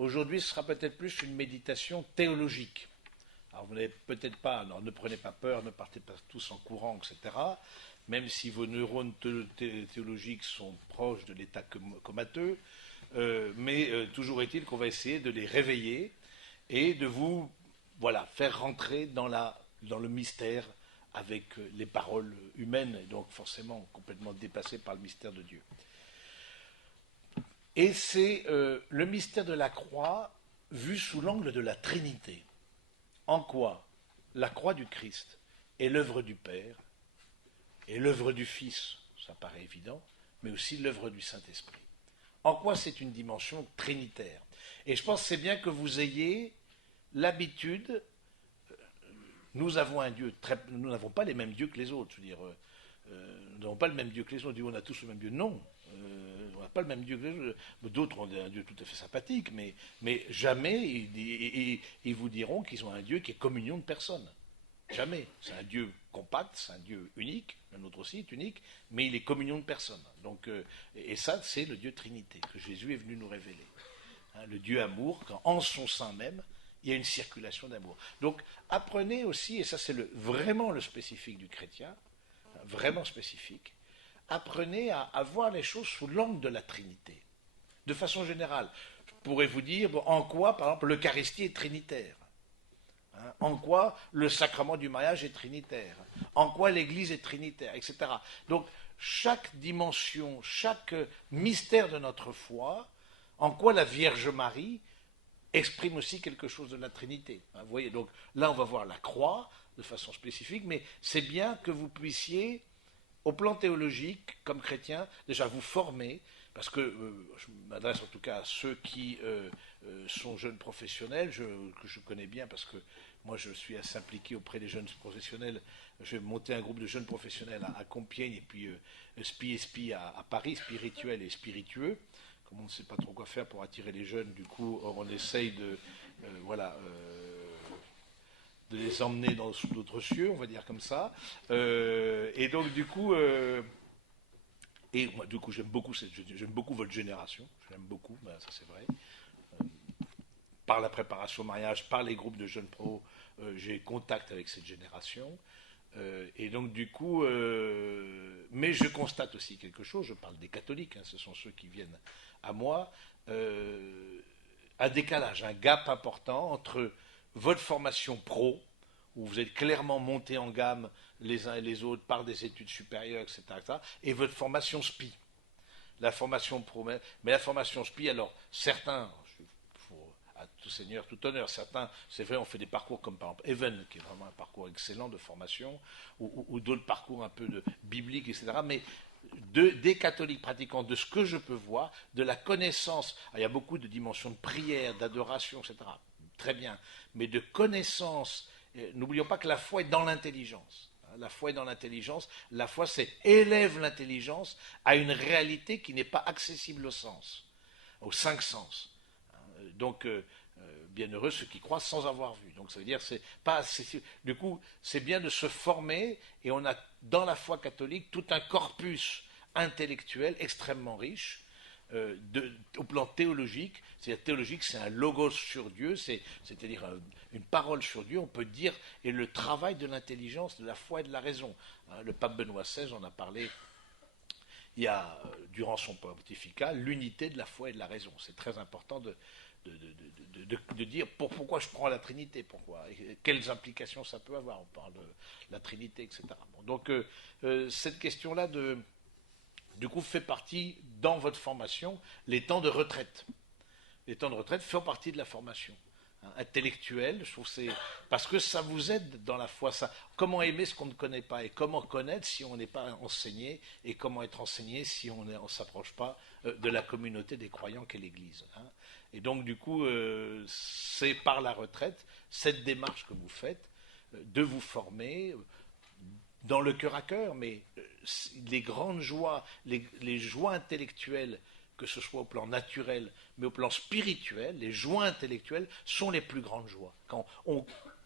Aujourd'hui, ce sera peut-être plus une méditation théologique. Alors vous n'avez peut-être pas, alors ne prenez pas peur, ne partez pas tous en courant, etc. Même si vos neurones théologiques sont proches de l'état comateux, mais toujours est-il qu'on va essayer de les réveiller et de vous, voilà, faire rentrer dans le mystère avec les paroles humaines, et donc forcément complètement dépassées par le mystère de Dieu. Et c'est le mystère de la croix vu sous l'angle de la Trinité. En quoi la croix du Christ est l'œuvre du Père et l'œuvre du Fils, ça paraît évident, mais aussi l'œuvre du Saint-Esprit. En quoi c'est une dimension trinitaire. Et je pense que c'est bien que vous ayez l'habitude, nous avons un Dieu, nous n'avons pas les mêmes dieux que les autres, je veux dire, nous n'avons pas le même Dieu que les autres, on a tous le même Dieu, non, on n'a pas le même Dieu que les autres, d'autres ont un Dieu tout à fait sympathique, mais jamais ils vous diront qu'ils ont un Dieu qui est communion de personnes. Jamais. C'est un Dieu compact, c'est un Dieu unique, le nôtre aussi est unique, mais il est communion de personnes. Donc, et ça, c'est le Dieu Trinité que Jésus est venu nous révéler. Hein, le Dieu amour, quand en son sein même, il y a une circulation d'amour. Donc, apprenez aussi, et ça c'est vraiment le spécifique du chrétien, vraiment spécifique, apprenez à voir les choses sous l'angle de la Trinité. De façon générale, je pourrais vous dire en quoi, par exemple, l'Eucharistie est trinitaire. En quoi le sacrement du mariage est trinitaire, en quoi l'Église est trinitaire, etc. Donc, chaque dimension, chaque mystère de notre foi, en quoi la Vierge Marie exprime aussi quelque chose de la Trinité. Vous voyez, donc là, on va voir la croix de façon spécifique, mais c'est bien que vous puissiez, au plan théologique, comme chrétien, déjà vous former, parce que je m'adresse en tout cas à ceux qui sont jeunes professionnels, que je connais bien parce que moi je suis assez impliqué auprès des jeunes professionnels. Je vais monter un groupe de jeunes professionnels à Compiègne et puis SPI à Paris, spirituel et spiritueux. Comme on ne sait pas trop quoi faire pour attirer les jeunes, du coup on essaye de de les emmener sous d'autres cieux, on va dire comme ça. Et donc du coup moi, du coup, j'aime beaucoup votre génération. Je l'aime beaucoup, ben, ça c'est vrai. Par la préparation au mariage, par les groupes de jeunes pros, j'ai contact avec cette génération. Et donc, du coup, mais je constate aussi quelque chose. Je parle des catholiques, hein, ce sont ceux qui viennent à moi. Un décalage, un gap important entre votre formation pro, où vous êtes clairement monté en gamme les uns et les autres par des études supérieures, etc., et votre formation SPI. La formation pro, mais la formation SPI, alors certains, à tout seigneur, tout honneur, certains, c'est vrai, on fait des parcours comme par exemple Even, qui est vraiment un parcours excellent de formation, ou d'autres parcours un peu bibliques, etc., mais des catholiques pratiquants, de ce que je peux voir, de la connaissance, il y a beaucoup de dimensions de prière, d'adoration, etc., très bien, mais de connaissance. N'oublions pas que la foi est dans l'intelligence. La foi est dans l'intelligence. La foi, c'est élève l'intelligence à une réalité qui n'est pas accessible au sens, aux cinq sens. Donc, bienheureux ceux qui croient sans avoir vu. Donc, ça veut dire c'est pas accessible. Du coup, c'est bien de se former, et on a dans la foi catholique tout un corpus intellectuel extrêmement riche. Au plan théologique, c'est-à-dire théologique, c'est un logos sur Dieu, c'est-à-dire une parole sur Dieu, on peut dire, et le travail de l'intelligence, de la foi et de la raison. Le pape Benoît XVI en a parlé il y a, durant son pontificat, l'unité de la foi et de la raison. C'est très important de dire pourquoi je prends la Trinité, pourquoi, et quelles implications ça peut avoir. On parle de la Trinité, etc. Bon, donc cette question-là du coup, fait partie dans votre formation, les temps de retraite. Les temps de retraite font partie de la formation intellectuelle, je trouve que c'est parce que ça vous aide dans la foi. Comment aimer ce qu'on ne connaît pas, et comment connaître si on n'est pas enseigné, et comment être enseigné si on ne s'approche pas de la communauté des croyants qu'est l'Église. Et donc du coup, c'est par la retraite, cette démarche que vous faites, de vous former dans le cœur à cœur, mais les grandes joies, les joies intellectuelles, que ce soit au plan naturel, mais au plan spirituel, les joies intellectuelles sont les plus grandes joies. Quand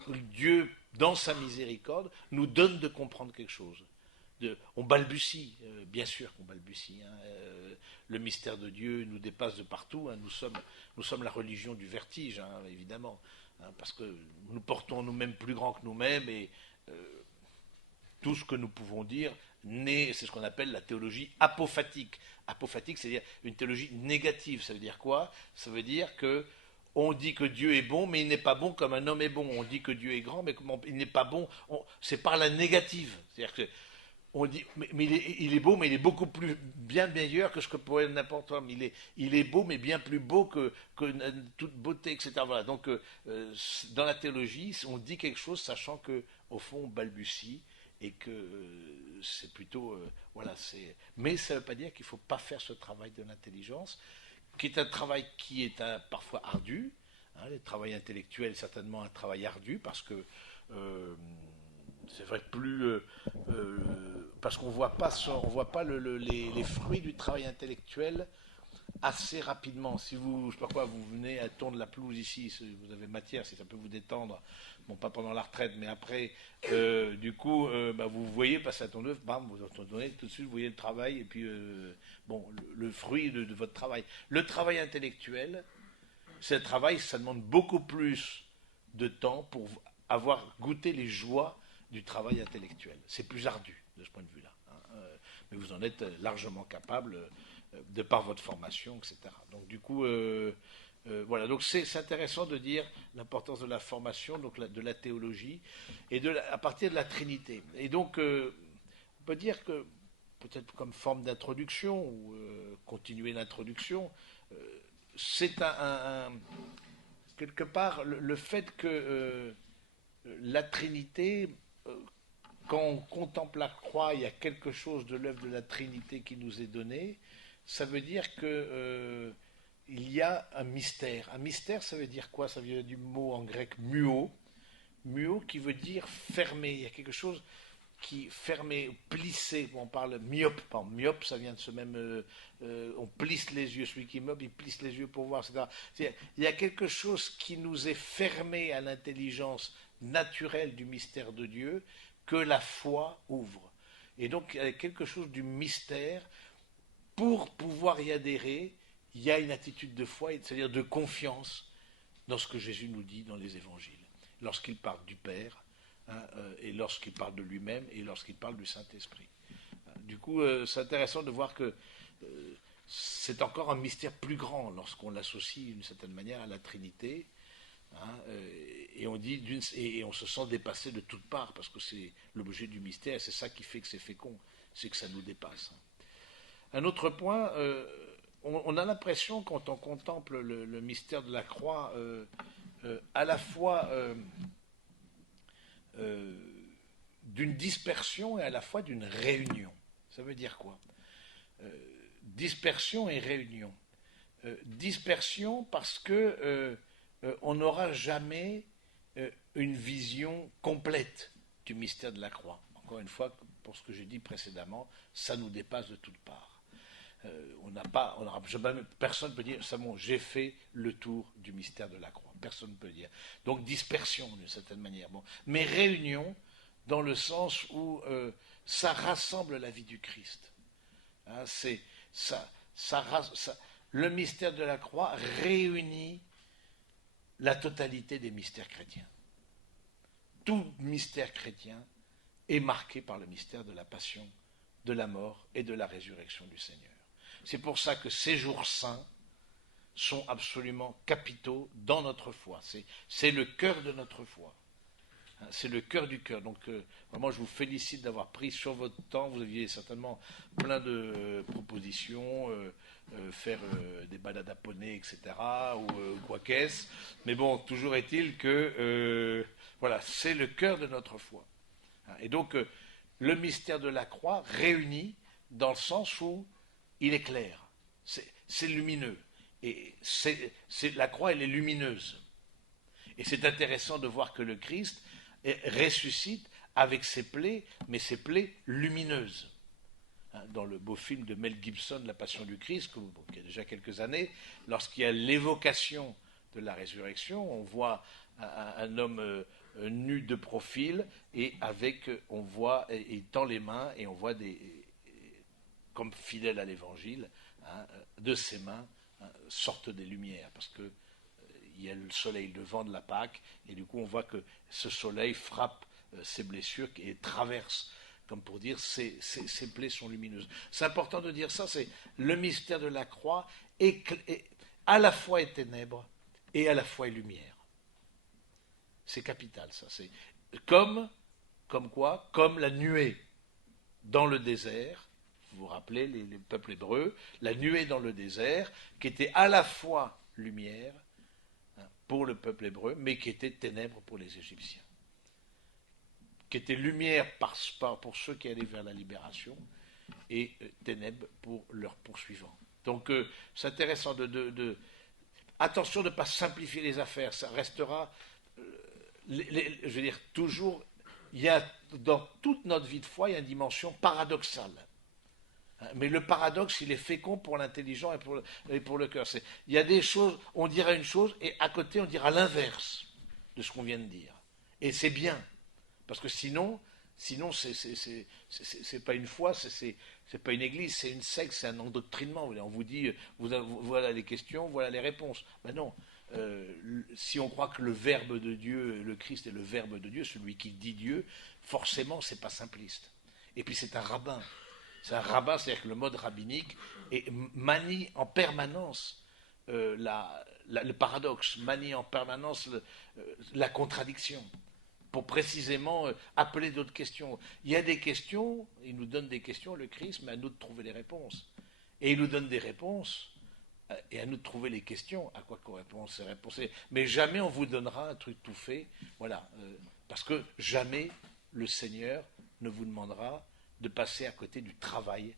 Dieu, dans sa miséricorde, nous donne de comprendre quelque chose, on balbutie, bien sûr qu'on balbutie. Hein, le mystère de Dieu nous dépasse de partout. Hein, nous sommes la religion du vertige, hein, évidemment, hein, parce que nous portons nous-mêmes plus grand que nous-mêmes et tout ce que nous pouvons dire c'est ce qu'on appelle la théologie apophatique. Apophatique, c'est-à-dire une théologie négative. Ça veut dire quoi? Ça veut dire que on dit que Dieu est bon, mais il n'est pas bon comme un homme est bon. On dit que Dieu est grand, mais il n'est pas bon. C'est par la négative. C'est-à-dire que on dit, mais il est beau, mais il est beaucoup plus bien meilleur que ce que pourrait n'importe homme. Il est beau, mais bien plus beau que toute beauté, etc. Voilà. Donc, dans la théologie, on dit quelque chose, sachant que au fond, on balbutie et que c'est plutôt, voilà. Mais ça ne veut pas dire qu'il ne faut pas faire ce travail de l'intelligence, qui est un travail qui est parfois ardu. Hein, le travail intellectuel est certainement un travail ardu parce que c'est vrai que parce qu'on voit pas les fruits du travail intellectuel assez rapidement. Si vous, je sais pas quoi, vous venez à tondre la pelouse ici, vous avez matière, si ça peut vous détendre, bon pas pendant la retraite, mais après, du coup, vous voyez passer la tondeuse, bam, vous entendez tout de suite, vous voyez le travail et puis bon, le fruit de votre travail. Le travail intellectuel, c'est un travail, ça demande beaucoup plus de temps pour avoir goûté les joies du travail intellectuel. C'est plus ardu de ce point de vue-là. Hein, mais vous en êtes largement capable de par votre formation, etc. Donc du coup, voilà. Donc c'est intéressant de dire l'importance de la formation, donc de la théologie, et à partir de la Trinité. Et donc, on peut dire que peut-être comme forme d'introduction ou continuer l'introduction, c'est quelque part le fait que la Trinité, quand on contemple la croix, il y a quelque chose de l'œuvre de la Trinité qui nous est donné. Ça veut dire que il y a un mystère. Un mystère, ça veut dire quoi? Ça vient du mot en grec muo. Muo qui veut dire fermé. Il y a quelque chose qui fermé, plissé. On parle myope. Myope, ça vient de ce même. On plisse les yeux. Celui qui est myope, il plisse les yeux pour voir, etc. Il y a quelque chose qui nous est fermé à l'intelligence naturelle du mystère de Dieu que la foi ouvre. Et donc, il y a quelque chose du mystère. Pour pouvoir y adhérer, il y a une attitude de foi, c'est-à-dire de confiance dans ce que Jésus nous dit dans les évangiles. Lorsqu'il parle du Père, hein, et lorsqu'il parle de lui-même, et lorsqu'il parle du Saint-Esprit. Du coup, c'est intéressant de voir que c'est encore un mystère plus grand lorsqu'on l'associe d'une certaine manière à la Trinité. Hein, et on dit et on se sent dépassé de toutes parts parce que c'est l'objet du mystère, c'est ça qui fait que c'est fécond, c'est que ça nous dépasse. Un autre point, on a l'impression quand on contemple le mystère de la croix, à la fois d'une dispersion et à la fois d'une réunion. Ça veut dire quoi? Dispersion et réunion. Dispersion parce que on n'aura jamais une vision complète du mystère de la croix. Encore une fois, pour ce que j'ai dit précédemment, ça nous dépasse de toutes parts. Personne ne peut dire, c'est bon, j'ai fait le tour du mystère de la croix. Personne ne peut dire. Donc dispersion d'une certaine manière. Bon. Mais réunion dans le sens où ça rassemble la vie du Christ. Hein, le mystère de la croix réunit la totalité des mystères chrétiens. Tout mystère chrétien est marqué par le mystère de la passion, de la mort et de la résurrection du Seigneur. C'est pour ça que ces jours saints sont absolument capitaux dans notre foi. C'est le cœur de notre foi. C'est le cœur du cœur. Donc, vraiment, je vous félicite d'avoir pris sur votre temps. Vous aviez certainement plein de propositions, faire des balades à poney, etc., ou quoi qu'est-ce. Mais bon, toujours est-il que, voilà, c'est le cœur de notre foi. Et donc, le mystère de la croix réunit dans le sens où il est clair, c'est lumineux. Et la croix, elle est lumineuse. Et c'est intéressant de voir que le Christ ressuscite avec ses plaies, mais ses plaies lumineuses. Dans le beau film de Mel Gibson, La Passion du Christ, qui a déjà quelques années, lorsqu'il y a l'évocation de la résurrection, on voit un homme nu de profil, et avec, on voit, et il tend les mains, et on voit comme fidèle à l'évangile, hein, de ses mains sortent des lumières, parce que il y a le soleil levant de la Pâque, et du coup on voit que ce soleil frappe ses blessures et traverse, comme pour dire, ces plaies sont lumineuses. C'est important de dire ça, c'est le mystère de la croix est à la fois est ténèbres et à la fois est lumière. C'est capital ça. C'est comme quoi, comme la nuée dans le désert. Vous vous rappelez les peuples hébreux, la nuée dans le désert, qui était à la fois lumière pour le peuple hébreu, mais qui était ténèbres pour les Égyptiens. Qui était lumière pour ceux qui allaient vers la libération, et ténèbres pour leurs poursuivants. Donc c'est intéressant attention de ne pas simplifier les affaires, ça restera, je veux dire, toujours, il y a dans toute notre vie de foi, il y a une dimension paradoxale. Mais le paradoxe, il est fécond pour l'intelligent et pour le cœur. Il y a des choses, on dira une chose, et à côté, on dira l'inverse de ce qu'on vient de dire. Et c'est bien, parce que sinon c'est pas une foi, c'est pas une église, c'est une secte, c'est un endoctrinement. On vous dit, voilà les questions, voilà les réponses. Ben non. Si on croit que le Verbe de Dieu, le Christ est le Verbe de Dieu, celui qui dit Dieu, forcément, c'est pas simpliste. Et puis c'est un rabbin. C'est un rabbin, c'est-à-dire que le mode rabbinique manie en permanence le paradoxe, manie en permanence la contradiction, pour précisément appeler d'autres questions. Il y a des questions, il nous donne des questions, le Christ, mais à nous de trouver les réponses. Et il nous donne des réponses, et à nous de trouver les questions, à quoi correspondent ces réponses. Mais jamais on vous donnera un truc tout fait, voilà, parce que jamais le Seigneur ne vous demandera de passer à côté du travail,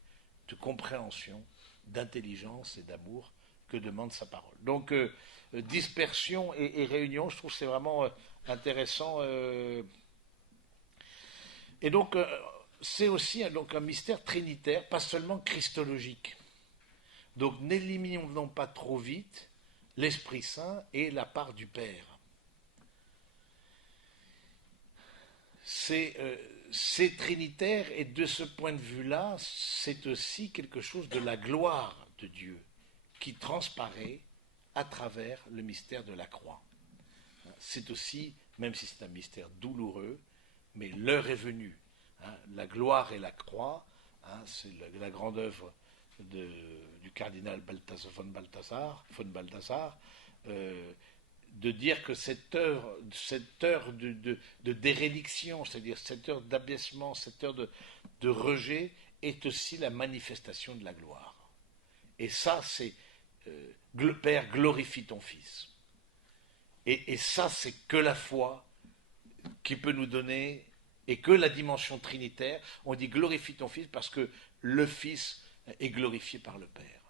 de compréhension, d'intelligence et d'amour que demande sa parole. Donc, dispersion et réunion, je trouve que c'est vraiment intéressant. Et donc, c'est aussi donc, un mystère trinitaire, pas seulement christologique. Donc, n'éliminons pas trop vite l'Esprit Saint et la part du Père. C'est trinitaire, et de ce point de vue-là, c'est aussi quelque chose de la gloire de Dieu qui transparaît à travers le mystère de la croix. C'est aussi, même si c'est un mystère douloureux, mais l'heure est venue. La gloire et la croix, c'est la grande œuvre du cardinal von Balthasar, de dire que cette heure de déréliction, c'est-à-dire cette heure d'abaissement, cette heure de rejet, est aussi la manifestation de la gloire. Et ça, c'est Père, glorifie ton Fils. Et ça, c'est que la foi qui peut nous donner, et que la dimension trinitaire. On dit glorifie ton Fils parce que le Fils est glorifié par le Père.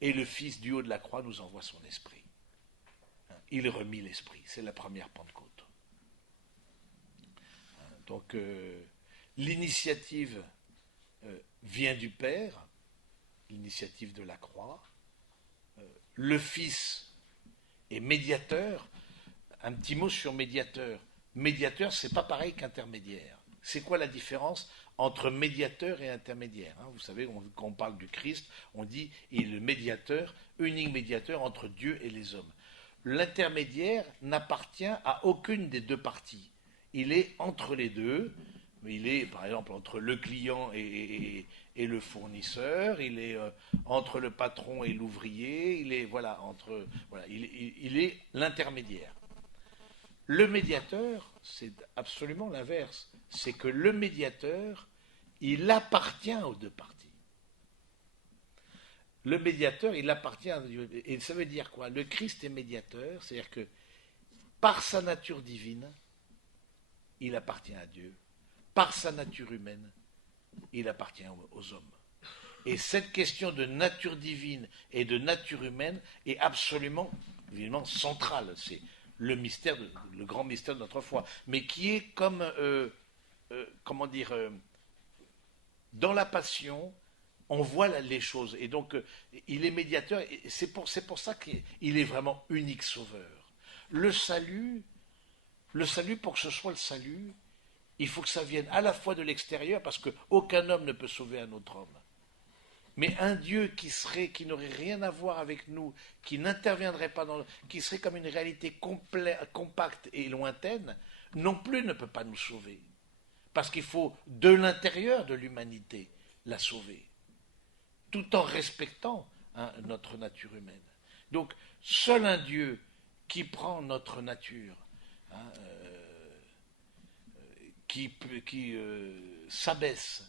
Et le Fils, du haut de la croix, nous envoie son esprit. Il remit l'esprit. C'est la première Pentecôte. Donc, l'initiative vient du Père, l'initiative de la croix. Le Fils est médiateur. Un petit mot sur médiateur. Médiateur, c'est pas pareil qu'intermédiaire. C'est quoi la différence entre médiateur et intermédiaire? Vous savez, quand on parle du Christ, on dit il est le médiateur, unique médiateur entre Dieu et les hommes. L'intermédiaire n'appartient à aucune des deux parties. Il est entre les deux. Il est, par exemple, entre le client et le fournisseur. Il est entre le patron et l'ouvrier. Il est, il est l'intermédiaire. Le médiateur, c'est absolument l'inverse. C'est que le médiateur, il appartient aux deux parties. Le médiateur, il appartient à Dieu. Et ça veut dire quoi? Le Christ est médiateur, c'est-à-dire que par sa nature divine, il appartient à Dieu. Par sa nature humaine, il appartient aux hommes. Et cette question de nature divine et de nature humaine est absolument, évidemment, centrale. C'est le mystère, le grand mystère de notre foi, mais qui est comme, dans la passion, on voit les choses. Et donc, il est médiateur, et c'est pour ça qu'il est vraiment unique sauveur. Le salut, Le salut, pour que ce soit le salut, il faut que ça vienne à la fois de l'extérieur, parce qu'aucun homme ne peut sauver un autre homme. Mais un Dieu qui n'aurait rien à voir avec nous, qui n'interviendrait pas qui serait comme une réalité compacte et lointaine, non plus ne peut pas nous sauver. Parce qu'il faut, de l'intérieur de l'humanité, la sauver, tout en respectant notre nature humaine. Donc, seul un Dieu qui prend notre nature, hein, qui s'abaisse,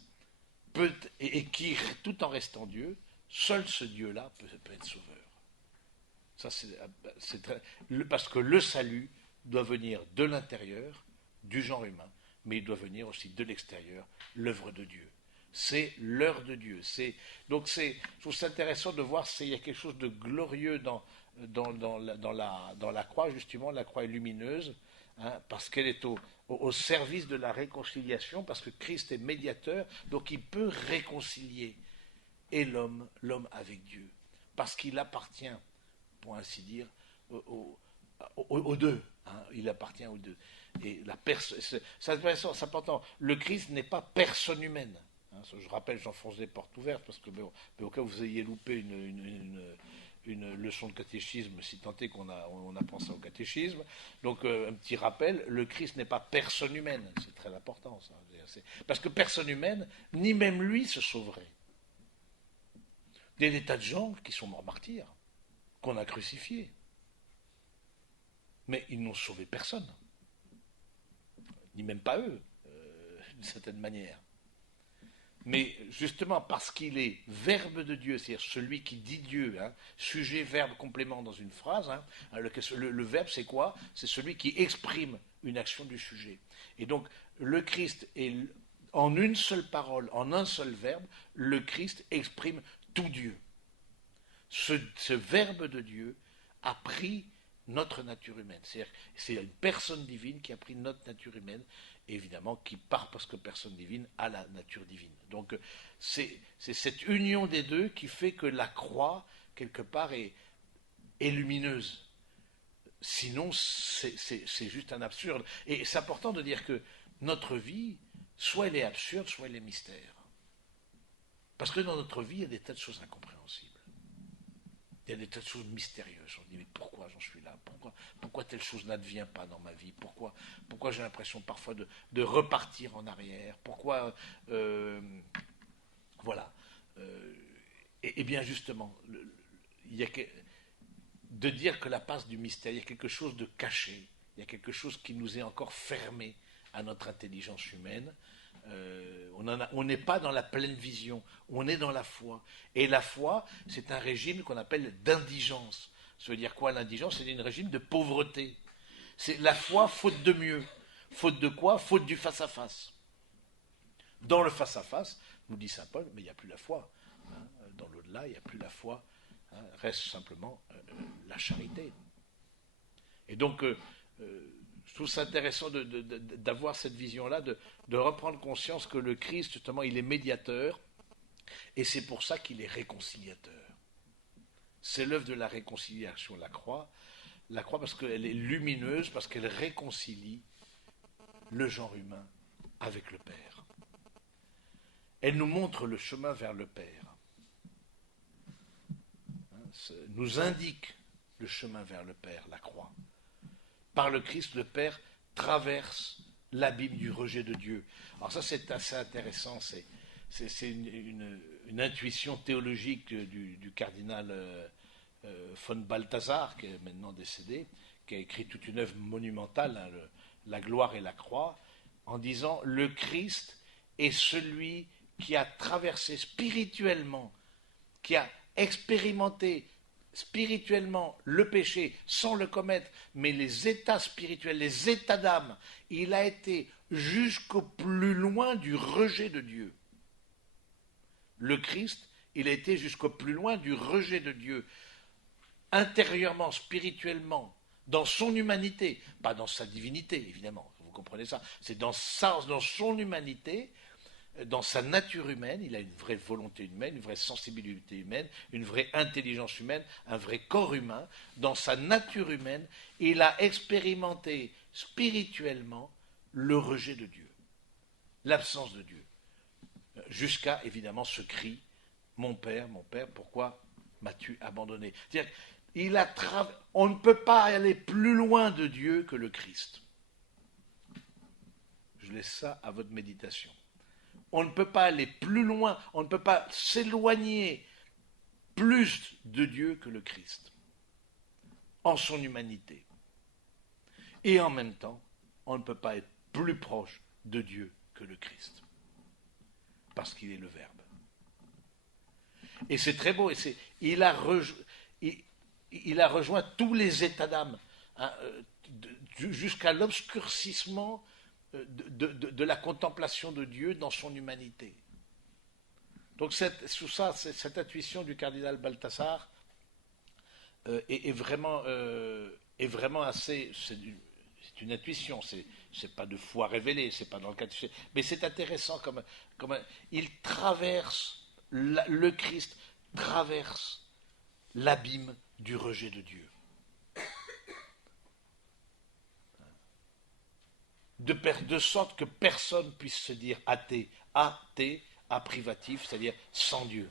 et qui, tout en restant Dieu, seul ce Dieu-là peut être sauveur. Ça, parce que le salut doit venir de l'intérieur, du genre humain, mais il doit venir aussi de l'extérieur, l'œuvre de Dieu. C'est l'heure de Dieu. Je trouve ça intéressant de voir s'il y a quelque chose de glorieux dans la croix, justement. La croix est lumineuse, parce qu'elle est au service de la réconciliation, parce que Christ est médiateur, donc il peut réconcilier et l'homme avec Dieu, parce qu'il appartient, pour ainsi dire, aux deux. Il appartient aux deux. Et c'est important. Le Christ n'est pas personne humaine. Je rappelle, j'enfonce des portes ouvertes, parce que, mais au cas où vous ayez loupé une leçon de catéchisme, si tant est qu'on apprend ça au catéchisme. Donc, un petit rappel, le Christ n'est pas personne humaine. C'est très important, ça. Parce que personne humaine, ni même lui se sauverait. Il y a des tas de gens qui sont morts martyrs, qu'on a crucifiés. Mais ils n'ont sauvé personne. Ni même pas eux, d'une certaine manière. Mais justement parce qu'il est verbe de Dieu, c'est-à-dire celui qui dit Dieu, sujet, verbe, complément dans une phrase, le verbe c'est quoi? C'est celui qui exprime une action du sujet. Et donc le Christ est en une seule parole, en un seul verbe, le Christ exprime tout Dieu. Ce verbe de Dieu a pris notre nature humaine. C'est une personne divine qui a pris notre nature humaine, évidemment, qui part parce que personne divine a la nature divine. Donc c'est cette union des deux qui fait que la croix, quelque part, est lumineuse. Sinon, c'est juste un absurde. Et c'est important de dire que notre vie, soit elle est absurde, soit elle est mystère. Parce que dans notre vie, il y a des tas de choses incompréhensibles. Il y a des tas de choses mystérieuses. On se dit, mais pourquoi j'en suis là? Pourquoi telle chose n'advient pas dans ma vie? Pourquoi j'ai l'impression parfois de repartir en arrière? Pourquoi voilà. Et bien justement, il y a de dire que la passe du mystère, il y a quelque chose de caché, il y a quelque chose qui nous est encore fermé à notre intelligence humaine. On n'est pas dans la pleine vision, on est dans la foi. Et la foi, c'est un régime qu'on appelle d'indigence. Ça veut dire quoi l'indigence? C'est un régime de pauvreté. C'est la foi faute de mieux. Faute de quoi? Faute du face-à-face. Dans le face-à-face, nous dit saint Paul, mais il n'y a plus la foi. Dans l'au-delà, il n'y a plus la foi. Reste simplement la charité. Et donc, je trouve ça intéressant d'avoir cette vision-là, de reprendre conscience que le Christ, justement, il est médiateur, et c'est pour ça qu'il est réconciliateur. C'est l'œuvre de la réconciliation, la croix parce qu'elle est lumineuse, parce qu'elle réconcilie le genre humain avec le Père. Elle nous montre le chemin vers le Père. Nous indique le chemin vers le Père, la croix. Par le Christ, le Père traverse l'abîme du rejet de Dieu. Alors ça, c'est assez intéressant. C'est une intuition théologique du cardinal von Balthasar, qui est maintenant décédé, qui a écrit toute une œuvre monumentale, La gloire et la croix, en disant « Le Christ est celui qui a traversé spirituellement, qui a expérimenté spirituellement le péché sans le commettre, mais les états spirituels, les états d'âme, il a été jusqu'au plus loin du rejet de Dieu. Le Christ, il a été jusqu'au plus loin du rejet de Dieu, intérieurement, spirituellement, dans son humanité, pas dans sa divinité, évidemment, vous comprenez ça, c'est dans son humanité, dans sa nature humaine, il a une vraie volonté humaine, une vraie sensibilité humaine, une vraie intelligence humaine, un vrai corps humain. Dans sa nature humaine, il a expérimenté spirituellement le rejet de Dieu, l'absence de Dieu, jusqu'à évidemment ce cri, mon Père, pourquoi m'as-tu abandonné? C'est-à-dire, on ne peut pas aller plus loin de Dieu que le Christ. Je laisse ça à votre méditation. On ne peut pas aller plus loin, on ne peut pas s'éloigner plus de Dieu que le Christ, en son humanité. Et en même temps, on ne peut pas être plus proche de Dieu que le Christ, parce qu'il est le Verbe. Et c'est très beau, il a rejoint tous les états d'âme, hein, jusqu'à l'obscurcissement de la contemplation de Dieu dans son humanité. Donc cette intuition du cardinal Balthasar est vraiment assez. C'est une intuition, c'est pas de foi révélée, c'est pas dans le cas de. Mais c'est intéressant comme il traverse, le Christ traverse l'abîme du rejet de Dieu. De sorte que personne puisse se dire athée, à privatif, c'est-à-dire sans Dieu.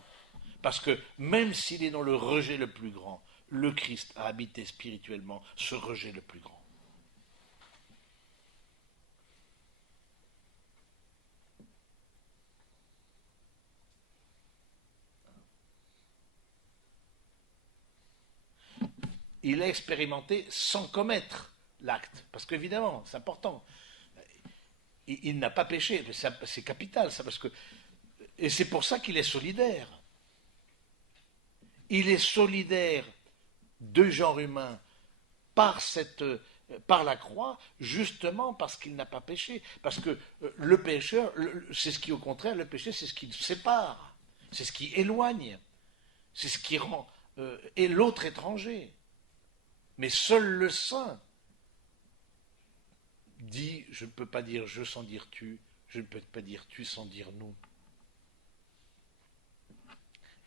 Parce que même s'il est dans le rejet le plus grand, le Christ a habité spirituellement ce rejet le plus grand. Il a expérimenté sans commettre l'acte. Parce qu'évidemment, c'est important. Il n'a pas péché, c'est capital, ça, parce que. Et c'est pour ça qu'il est solidaire. Il est solidaire de genre humain par la croix, justement parce qu'il n'a pas péché. Parce que le pécheur, c'est ce qui, au contraire, le péché, c'est ce qui sépare, c'est ce qui éloigne, c'est ce qui rend et l'autre étranger. Mais seul le saint dit, je ne peux pas dire je sans dire tu, je ne peux pas dire tu sans dire nous.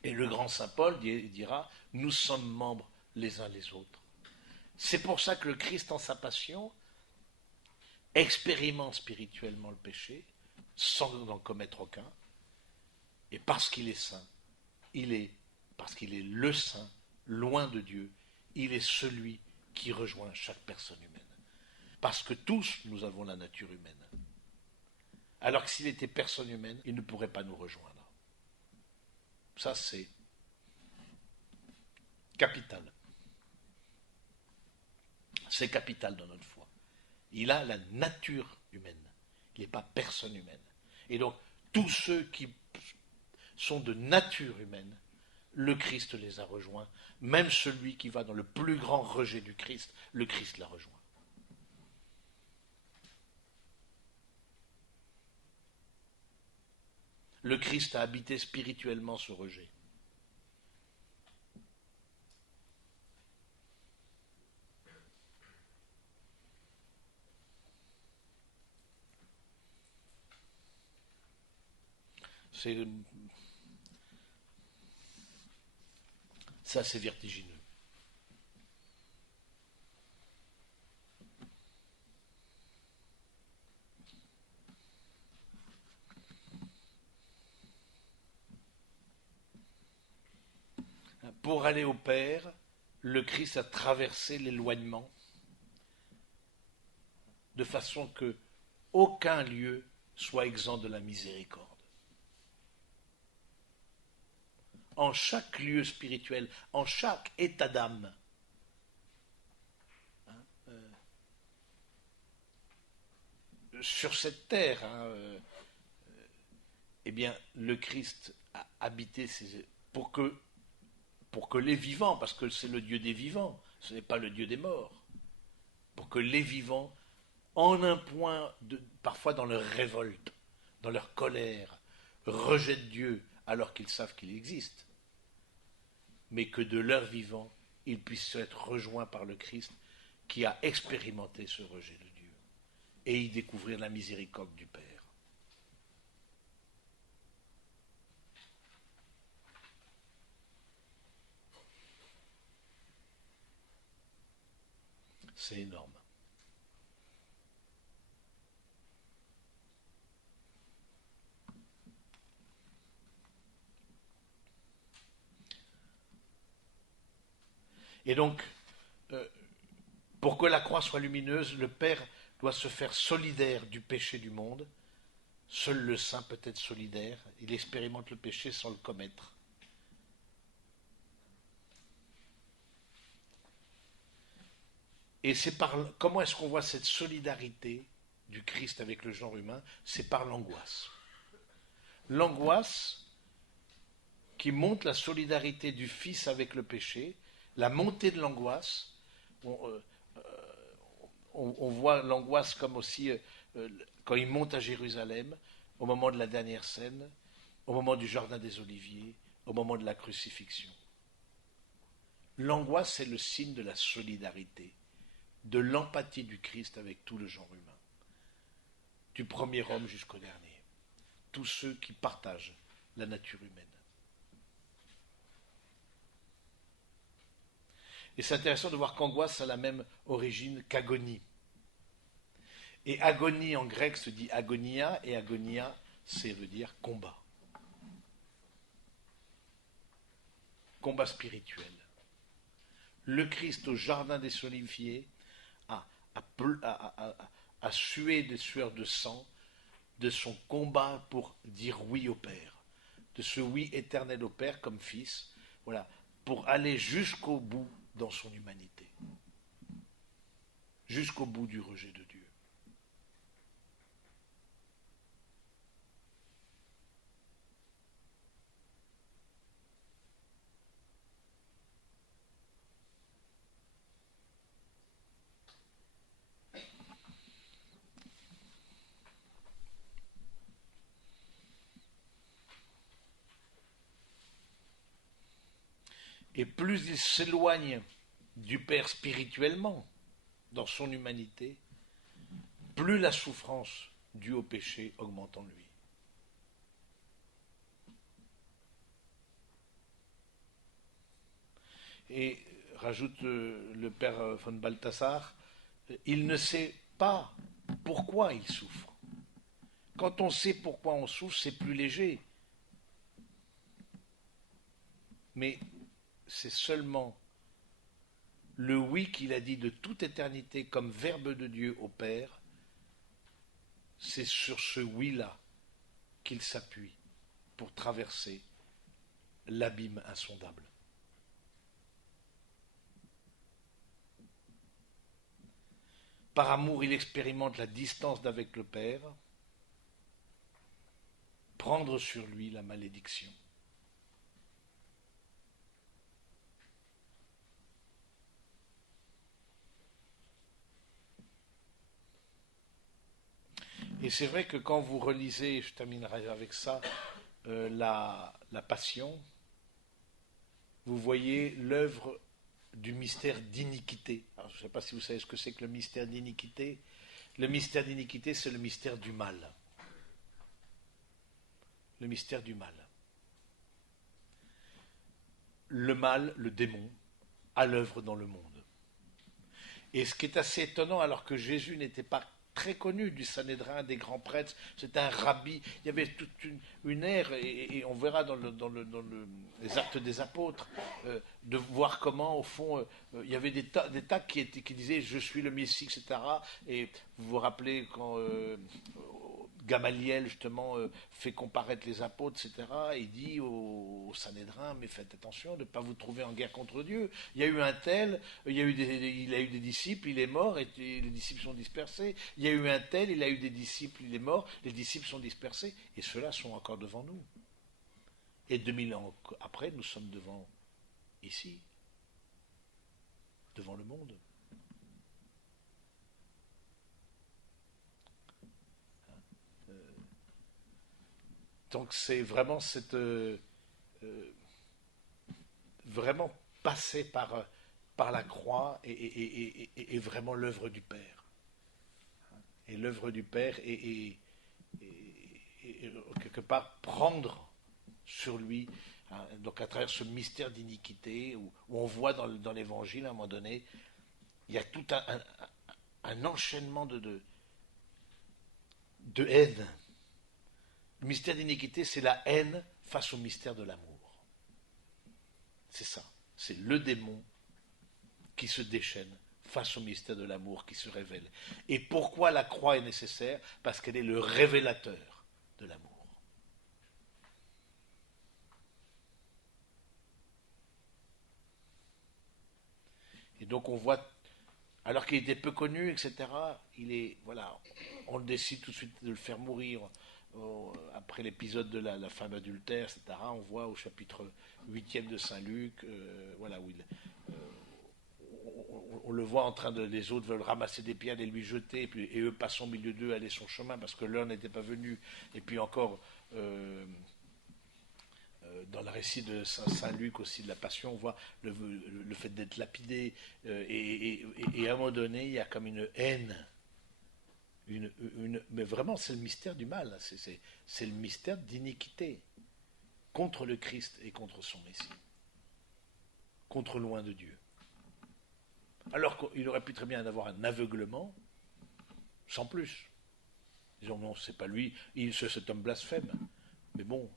Et le grand saint Paul dira, nous sommes membres les uns les autres. C'est pour ça que le Christ, en sa passion, expérimente spirituellement le péché, sans n'en commettre aucun, et parce qu'il est saint, parce qu'il est le saint, loin de Dieu, il est celui qui rejoint chaque personne humaine. Parce que tous, nous avons la nature humaine. Alors que s'il était personne humaine, il ne pourrait pas nous rejoindre. Ça, c'est capital. C'est capital dans notre foi. Il a la nature humaine. Il n'est pas personne humaine. Et donc, tous ceux qui sont de nature humaine, le Christ les a rejoints. Même celui qui va dans le plus grand rejet du Christ, le Christ l'a rejoint. Le Christ a habité spirituellement ce rejet. C'est assez vertigineux. Pour aller au Père, le Christ a traversé l'éloignement de façon que aucun lieu soit exempt de la miséricorde. En chaque lieu spirituel, en chaque état d'âme, sur cette terre, eh bien, le Christ a habité pour que les vivants, parce que c'est le Dieu des vivants, ce n'est pas le Dieu des morts, pour que les vivants, en un point, parfois dans leur révolte, dans leur colère, rejettent Dieu alors qu'ils savent qu'il existe, mais que de leur vivant, ils puissent être rejoints par le Christ qui a expérimenté ce rejet de Dieu et y découvrir la miséricorde du Père. C'est énorme. Et donc, euh, pour que la croix soit lumineuse, le Père doit se faire solidaire du péché du monde. Seul le Saint peut être solidaire. Il expérimente le péché sans le commettre. Et c'est par comment est-ce qu'on voit cette solidarité du Christ avec le genre humain? C'est par l'angoisse. L'angoisse qui montre la solidarité du Fils avec le péché, la montée de l'angoisse. On voit l'angoisse comme aussi quand il monte à Jérusalem, au moment de la dernière scène, au moment du jardin des Oliviers, au moment de la crucifixion. L'angoisse, c'est le signe de la solidarité, de l'empathie du Christ avec tout le genre humain, du premier homme jusqu'au dernier, tous ceux qui partagent la nature humaine. Et c'est intéressant de voir qu'angoisse a la même origine qu'agonie. Et agonie en grec se dit agonia, et agonia, c'est veut dire combat. Combat spirituel. Le Christ au jardin des Oliviers a sué des sueurs de sang de son combat pour dire oui au Père, de ce oui éternel au Père comme Fils, voilà, pour aller jusqu'au bout dans son humanité, jusqu'au bout du rejet de Dieu. Et plus il s'éloigne du Père spirituellement, dans son humanité, plus la souffrance due au péché augmente en lui. Et rajoute le père von Balthasar, il ne sait pas pourquoi il souffre. Quand on sait pourquoi on souffre, c'est plus léger. Mais c'est seulement le oui qu'il a dit de toute éternité comme verbe de Dieu au Père, c'est sur ce oui-là qu'il s'appuie pour traverser l'abîme insondable. Par amour, il expérimente la distance d'avec le Père, prendre sur lui la malédiction. Et c'est vrai que quand vous relisez, je terminerai avec ça, la Passion, vous voyez l'œuvre du mystère d'iniquité. Alors, je ne sais pas si vous savez ce que c'est que le mystère d'iniquité. Le mystère d'iniquité, c'est le mystère du mal. Le mystère du mal. Le mal, le démon, à l'œuvre dans le monde. Et ce qui est assez étonnant, alors que Jésus n'était pas très connu du Sanhédrin, des grands prêtres, c'était un rabbi, il y avait toute une ère, et on verra dans les actes des apôtres, de voir comment, au fond, il y avait des tas qui disaient « je suis le Messie », etc. Et vous vous rappelez quand Gamaliel, justement, fait comparaître les apôtres, etc. Il dit au Sanhédrin, mais faites attention de ne pas vous trouver en guerre contre Dieu. Il y a eu un tel, il a eu des disciples, il est mort, et les disciples sont dispersés. Il y a eu un tel, il a eu des disciples, il est mort, les disciples sont dispersés. Et ceux-là sont encore devant nous. Et 2000 ans après, nous sommes devant, ici, devant le monde. Donc c'est vraiment vraiment passer par la croix et vraiment l'œuvre du Père. Et l'œuvre du Père et quelque part prendre sur lui, donc à travers ce mystère d'iniquité où on voit dans l'Évangile à un moment donné Il y a tout un enchaînement de haine. Le mystère d'iniquité, c'est la haine face au mystère de l'amour. C'est ça. C'est le démon qui se déchaîne face au mystère de l'amour qui se révèle. Et pourquoi la croix est nécessaire? Parce qu'elle est le révélateur de l'amour. Et donc on voit, alors qu'il était peu connu, etc., il est, voilà, on décide tout de suite de le faire mourir. Après l'épisode de la femme adultère, etc., on voit au chapitre 8e de Saint Luc, voilà, où on le voit en train de, les autres veulent ramasser des pierres et lui jeter, et eux passent au milieu d'eux, aller son chemin, parce que l'heure n'était pas venue. Et puis encore, dans le récit de Saint Luc aussi de la Passion, on voit le fait d'être lapidé, et à un moment donné, il y a comme une haine. Mais vraiment, c'est le mystère du mal, c'est le mystère d'iniquité contre le Christ et contre son Messie, contre loin de Dieu. Alors qu'il aurait pu très bien avoir un aveuglement, sans plus. Disons non, c'est pas lui, cet homme blasphème. Mais bon,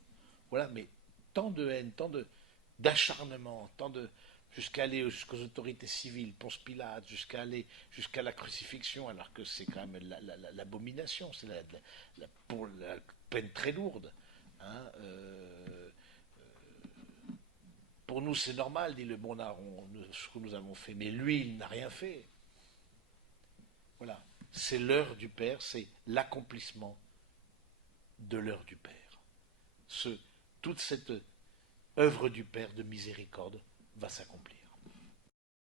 voilà, mais tant de haine, d'acharnement, jusqu'à aller jusqu'aux autorités civiles, Ponce Pilate, jusqu'à aller jusqu'à la crucifixion, alors que c'est quand même l'abomination, c'est pour la peine très lourde. Hein, pour nous, c'est normal, dit le Bonnard, ce que nous avons fait, mais lui, il n'a rien fait. Voilà, c'est l'heure du Père, c'est l'accomplissement de l'heure du Père. Toute cette œuvre du Père de miséricorde va s'accomplir.